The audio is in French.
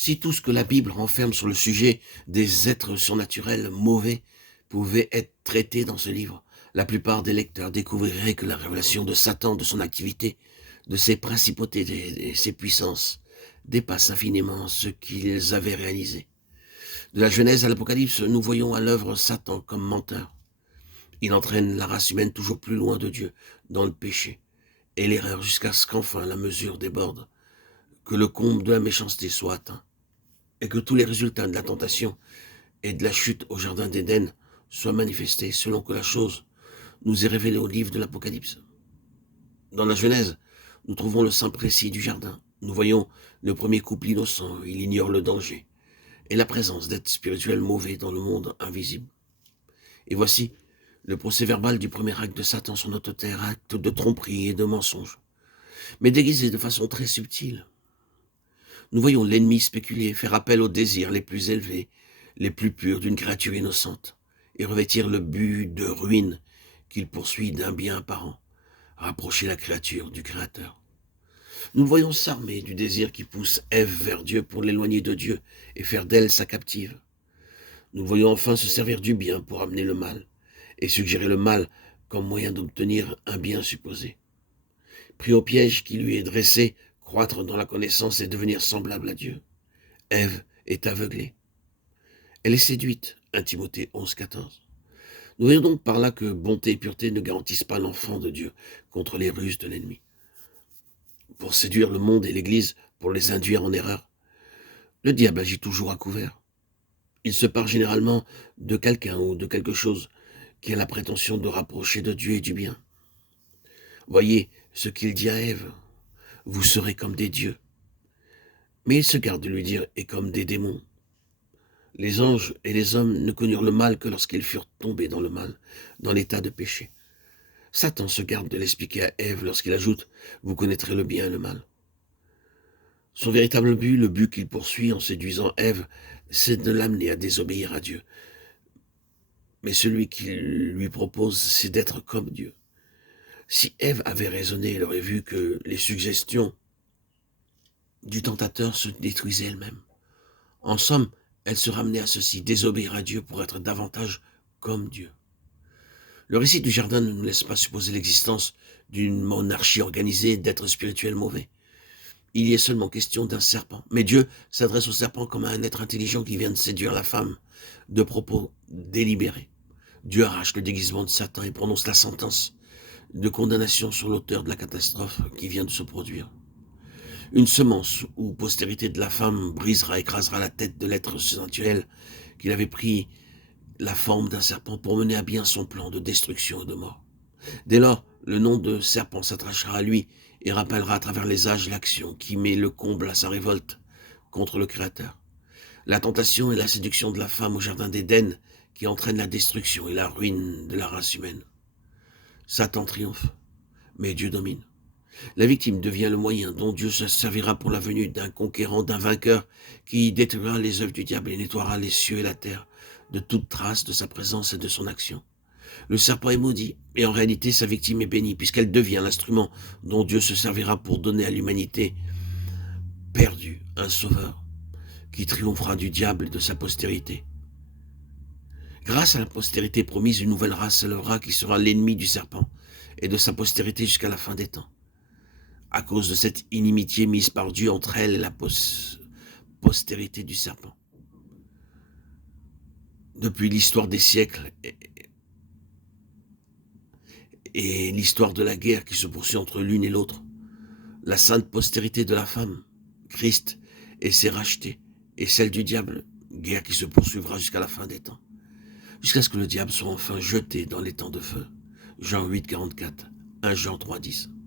Si tout ce que la Bible renferme sur le sujet des êtres surnaturels mauvais pouvait être traité dans ce livre, la plupart des lecteurs découvriraient que la révélation de Satan, de son activité, de ses principautés et ses puissances dépasse infiniment ce qu'ils avaient réalisé. De la Genèse à l'Apocalypse, nous voyons à l'œuvre Satan comme menteur. Il entraîne la race humaine toujours plus loin de Dieu, dans le péché et l'erreur, jusqu'à ce qu'enfin la mesure déborde, que le comble de la méchanceté soit atteint, et que tous les résultats de la tentation et de la chute au jardin d'Éden soient manifestés selon que la chose nous est révélée au livre de l'Apocalypse. Dans la Genèse, nous trouvons le sein précis du jardin. Nous voyons le premier couple innocent, il ignore le danger, et la présence d'êtres spirituels mauvais dans le monde invisible. Et voici le procès-verbal du premier acte de Satan sur notre terre, acte de tromperie et de mensonge, mais déguisé de façon très subtile. Nous voyons l'ennemi spéculer, faire appel aux désirs les plus élevés, les plus purs d'une créature innocente, et revêtir le but de ruine qu'il poursuit d'un bien apparent, rapprocher la créature du Créateur. Nous le voyons s'armer du désir qui pousse Ève vers Dieu pour l'éloigner de Dieu et faire d'elle sa captive. Nous le voyons enfin se servir du bien pour amener le mal, et suggérer le mal comme moyen d'obtenir un bien supposé. Pris au piège qui lui est dressé, croître dans la connaissance et devenir semblable à Dieu. Ève est aveuglée. Elle est séduite, 1 Timothée 11, 14. Nous voyons donc par là que bonté et pureté ne garantissent pas l'enfant de Dieu contre les ruses de l'ennemi. Pour séduire le monde et l'Église, pour les induire en erreur, le diable agit toujours à couvert. Il se part généralement de quelqu'un ou de quelque chose qui a la prétention de rapprocher de Dieu et du bien. Voyez ce qu'il dit à Ève, vous serez comme des dieux. Mais il se garde de lui dire, et comme des démons. Les anges et les hommes ne connurent le mal que lorsqu'ils furent tombés dans le mal, dans l'état de péché. Satan se garde de l'expliquer à Ève lorsqu'il ajoute, vous connaîtrez le bien et le mal. Son véritable but, le but qu'il poursuit en séduisant Ève, c'est de l'amener à désobéir à Dieu. Mais celui qu'il lui propose, c'est d'être comme Dieu. Si Ève avait raisonné, elle aurait vu que les suggestions du tentateur se détruisaient elles-mêmes. En somme, elle se ramenait à ceci, désobéir à Dieu pour être davantage comme Dieu. Le récit du jardin ne nous laisse pas supposer l'existence d'une monarchie organisée d'êtres spirituels mauvais. Il y est seulement question d'un serpent. Mais Dieu s'adresse au serpent comme à un être intelligent qui vient de séduire la femme, de propos délibérés. Dieu arrache le déguisement de Satan et prononce la sentence de condamnation sur l'auteur de la catastrophe qui vient de se produire. Une semence ou postérité de la femme brisera, écrasera la tête de l'être sensuel qu'il avait pris la forme d'un serpent pour mener à bien son plan de destruction et de mort. Dès lors, le nom de serpent s'attachera à lui et rappellera à travers les âges l'action qui met le comble à sa révolte contre le Créateur. La tentation et la séduction de la femme au jardin d'Éden qui entraînent la destruction et la ruine de la race humaine. Satan triomphe, mais Dieu domine. La victime devient le moyen dont Dieu se servira pour la venue d'un conquérant, d'un vainqueur qui détruira les œuvres du diable et nettoiera les cieux et la terre de toute trace de sa présence et de son action. Le serpent est maudit, et en réalité sa victime est bénie, puisqu'elle devient l'instrument dont Dieu se servira pour donner à l'humanité perdue un sauveur qui triomphera du diable et de sa postérité. Grâce à la postérité promise, une nouvelle race s'élèvera qui sera l'ennemi du serpent et de sa postérité jusqu'à la fin des temps. À cause de cette inimitié mise par Dieu entre elle et la postérité du serpent. Depuis l'histoire des siècles et l'histoire de la guerre qui se poursuit entre l'une et l'autre, la sainte postérité de la femme, Christ, et ses rachetés, et celle du diable, guerre qui se poursuivra jusqu'à la fin des temps, jusqu'à ce que le diable soit enfin jeté dans les temps de feu. Jean 8, 44, 1 Jean 3, 10.